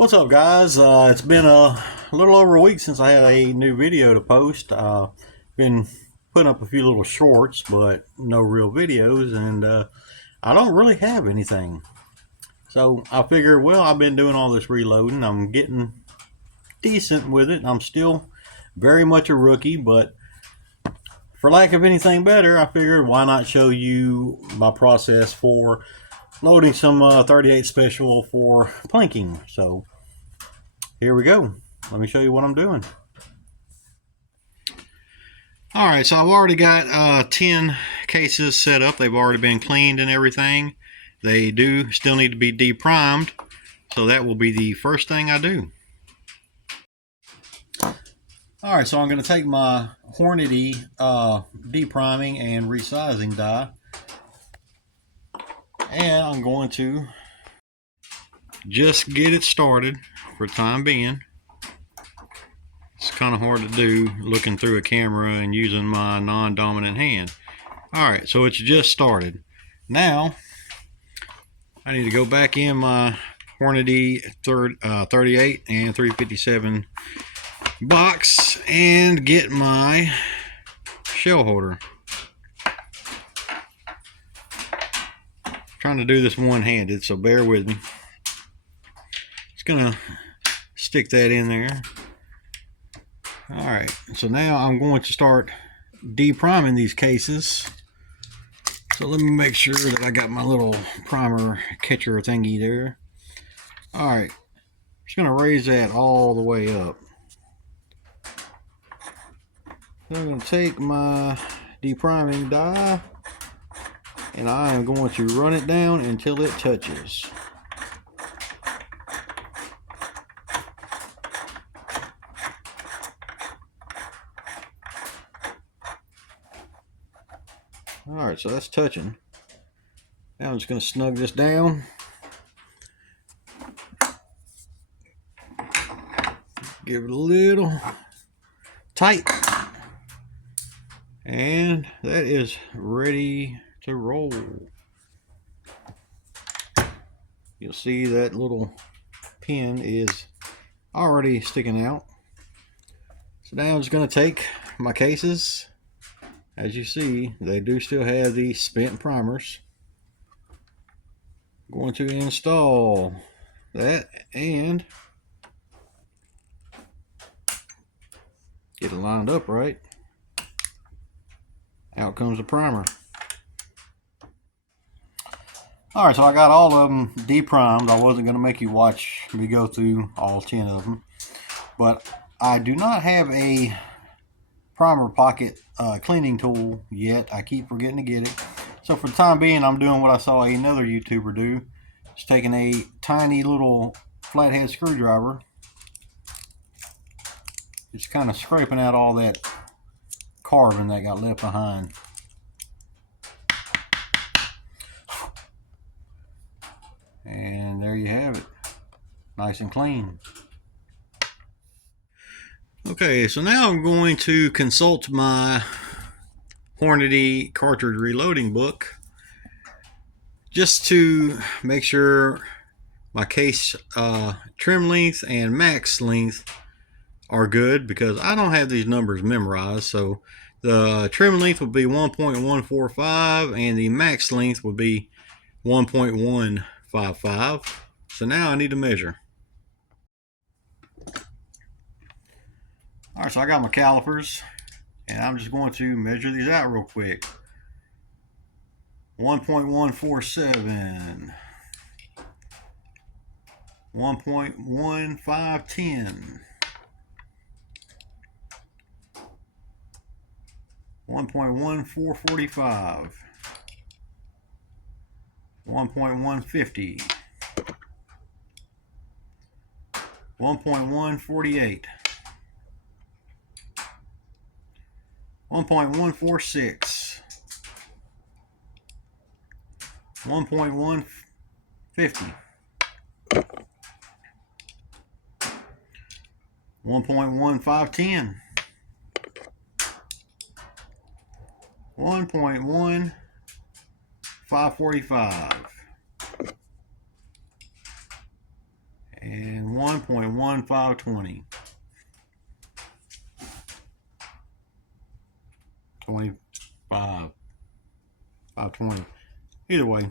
What's up, guys? It's been a little over a week since I had a new video to post. Been putting up a few little shorts, but no real videos, and I don't really have anything. So I figured, well, I've been doing all this reloading. I'm getting decent with it. I'm still very much a rookie, but for lack of anything better, I figured why not show you my process for loading some 38 special for plinking. So here we go. Let me show you what I'm doing. All right, so I've already got 10 cases set up. They've already been cleaned and everything. They do still need to be deprimed, so that will be the first thing I do. All right, so I'm going to take my Hornady depriming and resizing die, and I'm going to just get it started for the time being. It's kind of hard to do looking through a camera and using my non-dominant hand. Alright, so it's just started. Now, I need to go back in my Hornady 38 and 357 box and get my shell holder. I'm trying to do this one-handed, so bear with me. Just gonna stick that in there. Alright, so now I'm going to start depriming these cases. So let me make sure that I got my little primer catcher thingy there. Alright, just going to raise that all the way up. So I'm going to take my depriming die and I am going to run it down until it touches. Alright, so that's touching. Now I'm just going to snug this down. Give it a little tight. And that is ready to roll. You'll see that little pin is already sticking out. So now I'm just going to take my cases. As you see, they do still have these spent primers. I'm going to install that and get it lined up right. Out comes the primer. Alright, so I got all of them deprimed. I wasn't going to make you watch me go through all 10 of them. But I do not have a primer pocket cleaning tool yet. I keep forgetting to get it. So for the time being, I'm doing what I saw another YouTuber do. Just taking a tiny little flathead screwdriver. Just kind of scraping out all that carving that got left behind. And there you have it. Nice and clean. Okay, so now I'm going to consult my Hornady cartridge reloading book just to make sure my case trim length and max length are good, because I don't have these numbers memorized. So the trim length would be 1.145 and the max length would be 1.155. So now I need to measure. Alright, so I got my calipers and I'm just going to measure these out real quick. 1.147, 1.1510, 1.1445, 1.150, 1.148, 1.146, 1.150, 1.1510, 1.1545, and 1.1520. 25, 520. Either way,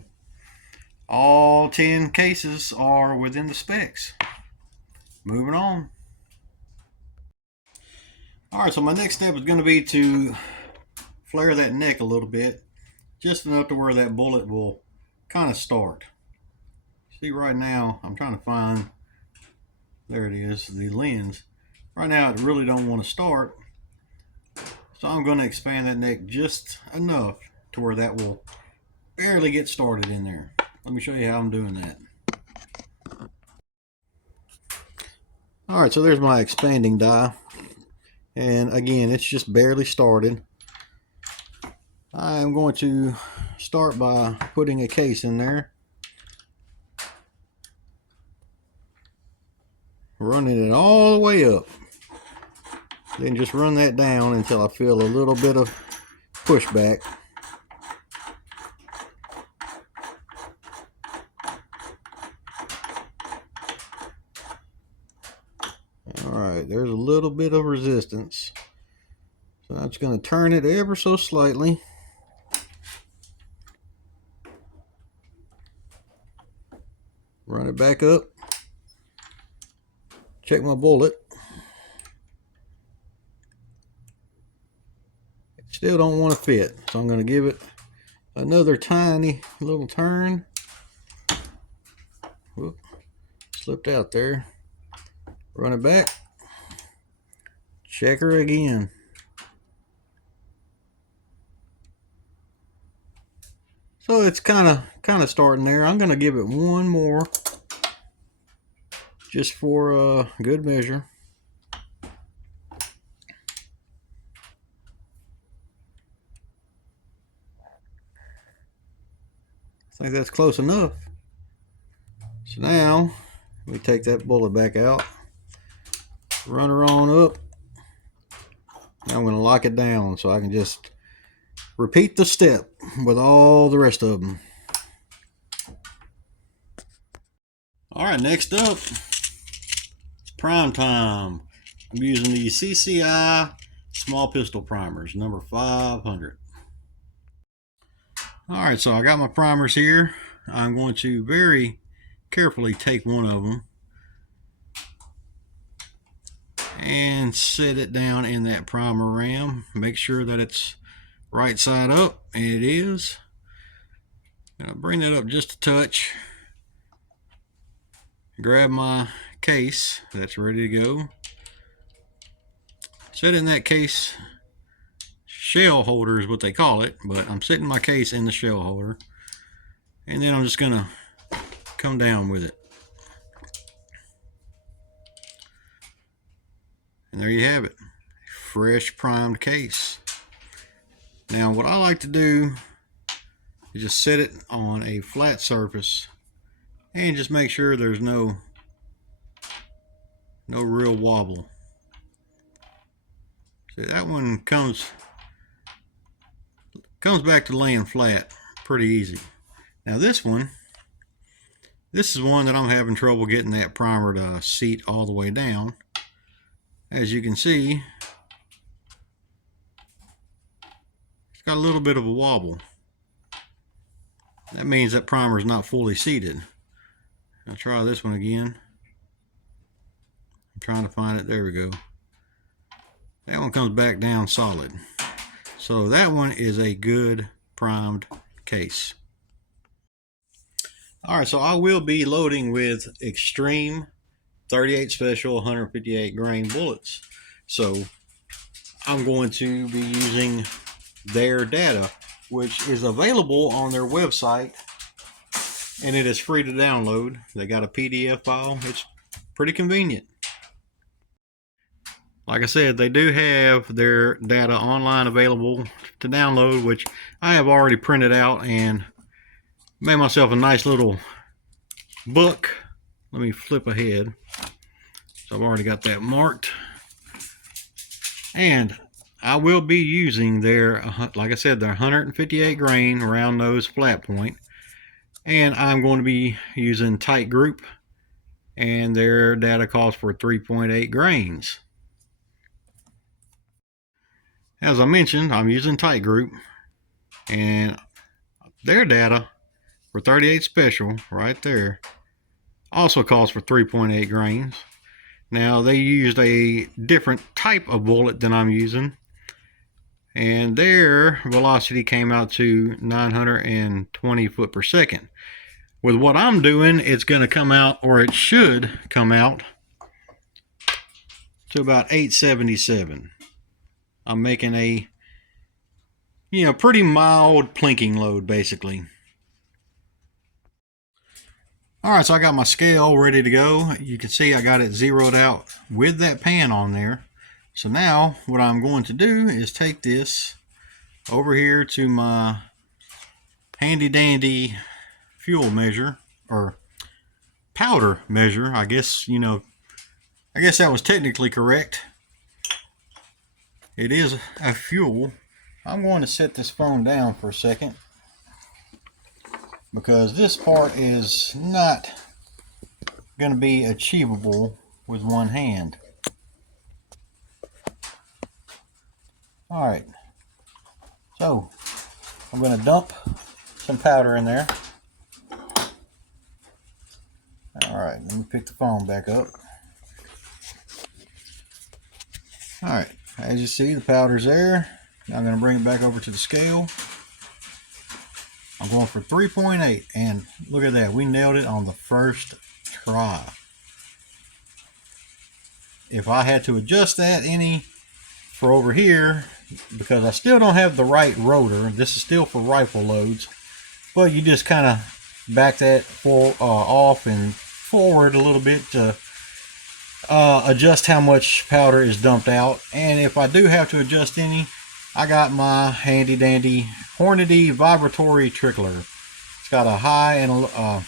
all 10 cases are within the specs. Moving on. Alright, so my next step is going to be to flare that neck a little bit, just enough to where that bullet will kind of start. See, right now I'm trying to find, there it is, the lens. Right now it really don't want to start, so I'm going to expand that neck just enough to where that will barely get started in there. Let me show you how I'm doing that. Alright, so there's my expanding die, and again it's just barely started. I'm going to start by putting a case in there, running it all the way up, then just run that down until I feel a little bit of pushback. Alright, there's a little bit of resistance, so I'm just going to turn it ever so slightly. Run it back up, check my bullet. It still don't want to fit, so I'm going to give it another tiny little turn. Whoop, slipped out there. Run it back, check her again. So it's kind of starting there. I'm going to give it one more, just for good measure. I think that's close enough. So now we take that bullet back out, run her on up. Now I'm going to lock it down so I can just repeat the step with all the rest of them. Alright, next up, it's prime time. I'm using the CCI small pistol primers, number 500. Alright, so I got my primers here. I'm going to very carefully take one of them and set it down in that primer ram. Make sure that it's right side up, and it is. I'll bring that up just a touch. Grab my case that's ready to go. Set in that case shell holder is what they call it, but I'm setting my case in the shell holder, and then I'm just gonna come down with it. And there you have it, fresh primed case. Now what I like to do is just set it on a flat surface and just make sure there's no real wobble. See, that one comes back to laying flat pretty easy. Now this is one that I'm having trouble getting that primer to seat all the way down. As you can see, it's got a little bit of a wobble. That means that primer is not fully seated. I'll try this one again. I'm trying to find it. There we go. That one comes back down solid. So that one is a good primed case. Alright, so I will be loading with x-treme 38 special 158 grain bullets. So I'm going to be using their data, which is available on their website, and it is free to download. They got a PDF file. It's pretty convenient. Like I said, they do have their data online available to download, which I have already printed out and made myself a nice little book. Let me flip ahead. So I've already got that marked. And I will be using their, like I said, their 158 grain round nose flat point. And I'm going to be using titegroup and their data calls for 3.8 grains. As I mentioned, I'm using titegroup, and their data for 38 special right there also calls for 3.8 grains. Now they used a different type of bullet than I'm using, and their velocity came out to 920 foot per second. With what I'm doing, it's going to come out, or it should come out, to about 877. I'm making a, pretty mild plinking load, basically. Alright, so I got my scale ready to go. You can see I got it zeroed out with that pan on there. So now what I'm going to do is take this over here to my handy dandy fuel measure, or powder measure. I guess that was technically correct. It is a fuel. I'm going to set this phone down for a second, because this part is not going to be achievable with one hand. Alright, so I'm going to dump some powder in there. Alright, let me pick the phone back up. Alright, as you see, the powder's there. Now I'm going to bring it back over to the scale. I'm going for 3.8, and look at that, we nailed it on the first try. If I had to adjust that any for over here, because I still don't have the right rotor, this is still for rifle loads, but you just kind of back that off and forward a little bit to adjust how much powder is dumped out. And if I do have to adjust any, I got my handy dandy Hornady vibratory trickler. It's got a high and a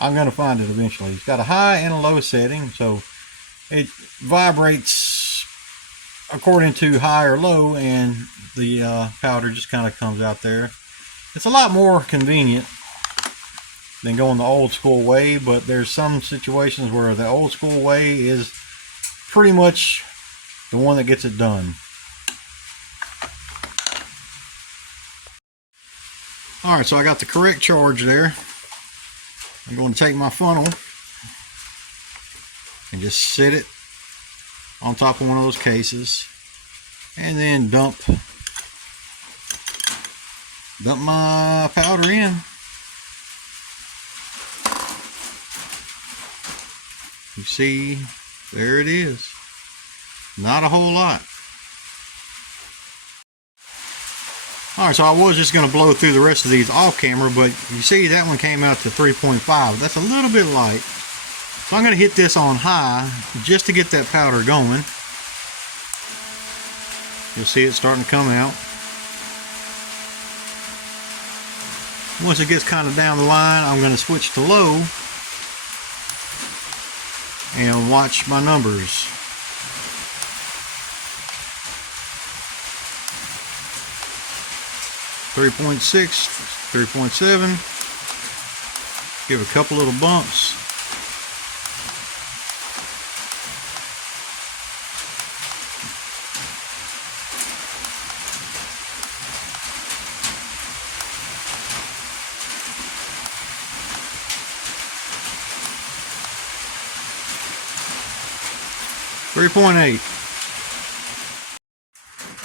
I'm going to find it eventually. It's got a high and a low setting, so it vibrates according to high or low, and the powder just kind of comes out there. It's a lot more convenient than going the old school way, but there's some situations where the old school way is pretty much the one that gets it done. Alright, so I got the correct charge there. I'm going to take my funnel and just sit it on top of one of those cases, and then dump my powder in. You see, there it is. Not a whole lot. Alright, so I was just going to blow through the rest of these off camera, but you see that one came out to 3.5. That's a little bit light. So I'm going to hit this on high just to get that powder going. You'll see it starting to come out. Once it gets kind of down the line, I'm going to switch to low and watch my numbers. 3.6, 3.7. Give a couple little bumps. .8.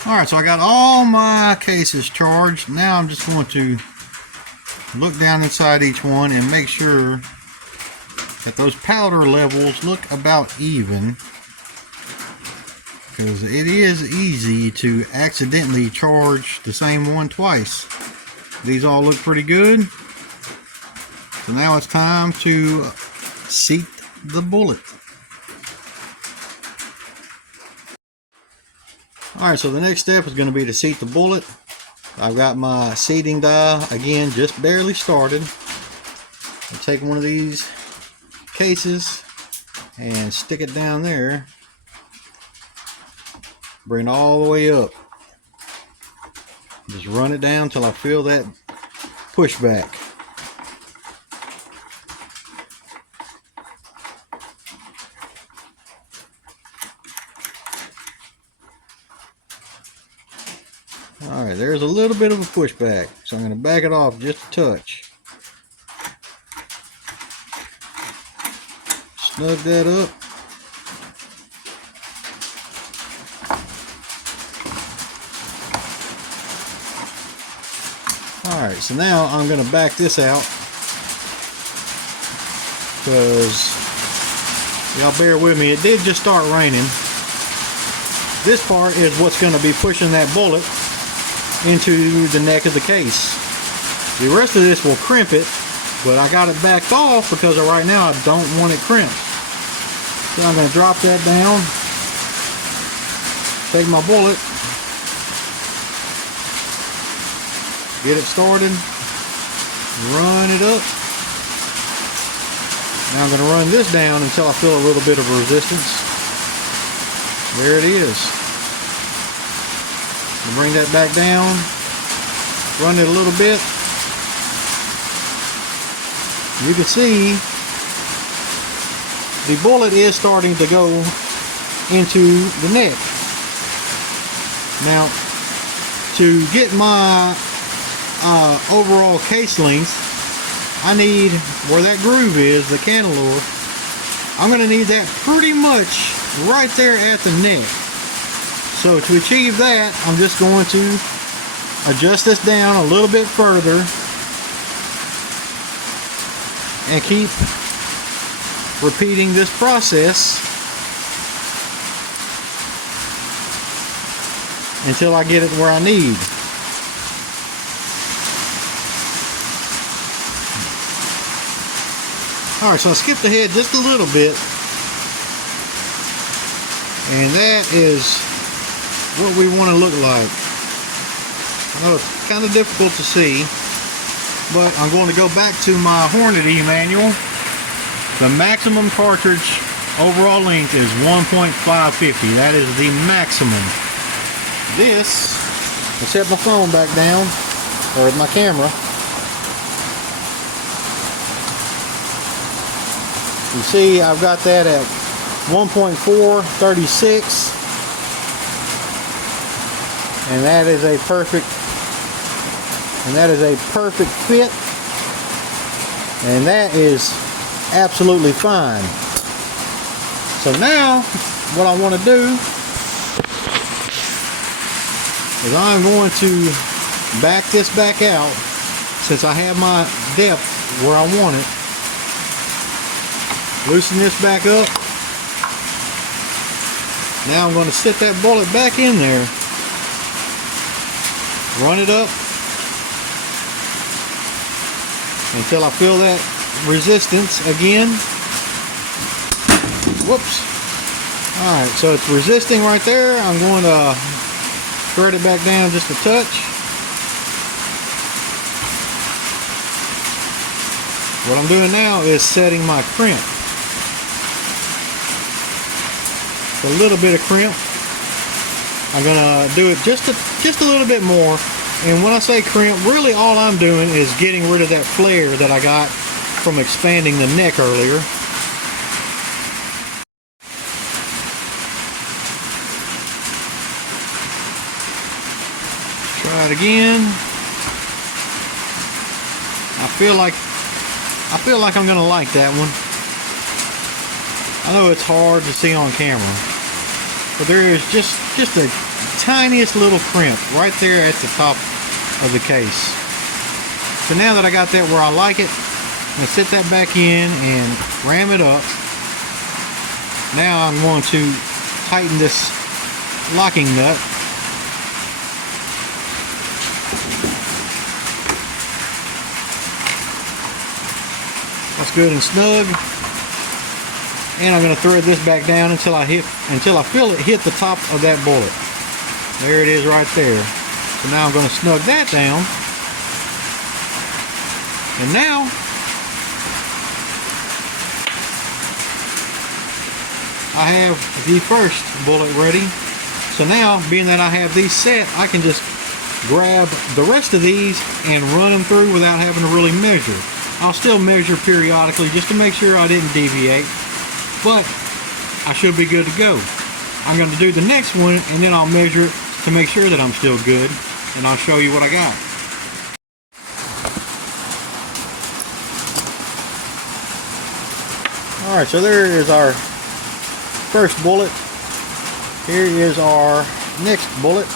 Alright, so I got all my cases charged. Now I'm just going to look down inside each one and make sure that those powder levels look about even, because it is easy to accidentally charge the same one twice. These all look pretty good. So now it's time to seat the bullet. Alright, so the next step is going to be to seat the bullet. I've got my seating die, again, just barely started. I'll take one of these cases and stick it down there. Bring it all the way up. Just run it down till I feel that pushback. Alright, there's a little bit of a pushback, so I'm going to back it off just a touch. Snug that up. Alright, so now I'm going to back this out, because y'all bear with me, it did just start raining. This part is what's going to be pushing that bullet into the neck of the case. The rest of this will crimp it, but I got it backed off because right now I don't want it crimped. So I'm going to drop that down, take my bullet, get it started, run it up. Now I'm going to run this down until I feel a little bit of resistance. There it is. I'll bring that back down, run it a little bit. You can see the bullet is starting to go into the neck. Now, to get my overall case length, I need, where that groove is, the cantilever, I'm going to need that pretty much right there at the neck. So to achieve that, I'm just going to adjust this down a little bit further and keep repeating this process until I get it where I need. Alright, so I skipped ahead just a little bit, and that is what we want to look like. I know it's kind of difficult to see, but I'm going to go back to my Hornady manual. The maximum cartridge overall length is 1.550. That is the maximum. This, I'll set my phone back down, or my camera. You see, I've got that at 1.436, and that is a perfect fit, and that is absolutely fine. So now what I want to do is I'm going to back this back out, since I have my depth where I want it. Loosen this back up. Now I'm going to sit that bullet back in there, run it up until I feel that resistance again. Whoops. Alright, so it's resisting right there. I'm going to thread it back down just a touch. What I'm doing now is setting my crimp. A little bit of crimp. I'm gonna do it just a little bit more, and when I say crimp, really all I'm doing is getting rid of that flare that I got from expanding the neck earlier. Try it again. I feel like I'm gonna like that one. I know it's hard to see on camera, but there is just the tiniest little crimp right there at the top of the case. So now that I got that where I like it, I'm going to sit that back in and ram it up. Now I'm going to tighten this locking nut. That's good and snug. And I'm going to thread this back down until I feel it hit the top of that bullet. There it is right there. So now I'm going to snug that down. And now I have the first bullet ready. So now, being that I have these set, I can just grab the rest of these and run them through without having to really measure. I'll still measure periodically just to make sure I didn't deviate. But I should be good to go. I'm going to do the next one, and then I'll measure it to make sure that I'm still good. and I'll show you what I got. Alright, so there is our first bullet. Here is our next bullet.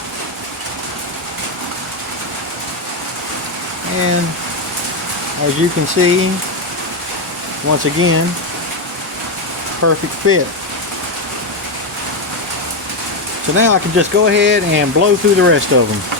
And as you can see, once again, perfect fit. So now I can just go ahead and blow through the rest of them.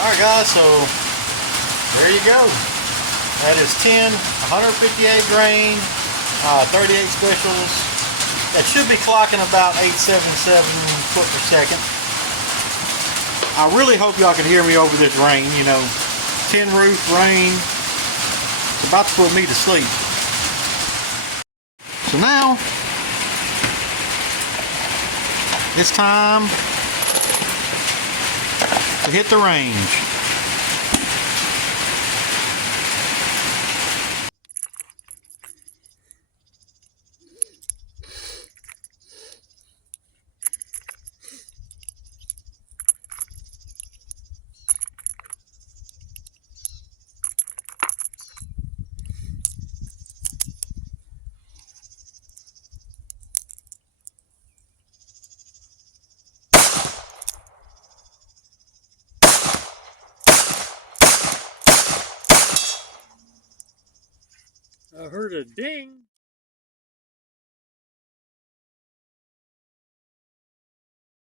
Alright guys, so there you go. That is 10 158 grain 38 specials. That should be clocking about 877 foot per second. I really hope y'all can hear me over this rain. You know, tin roof rain. It's about to put me to sleep. So now it's time to hit the range. I heard a ding.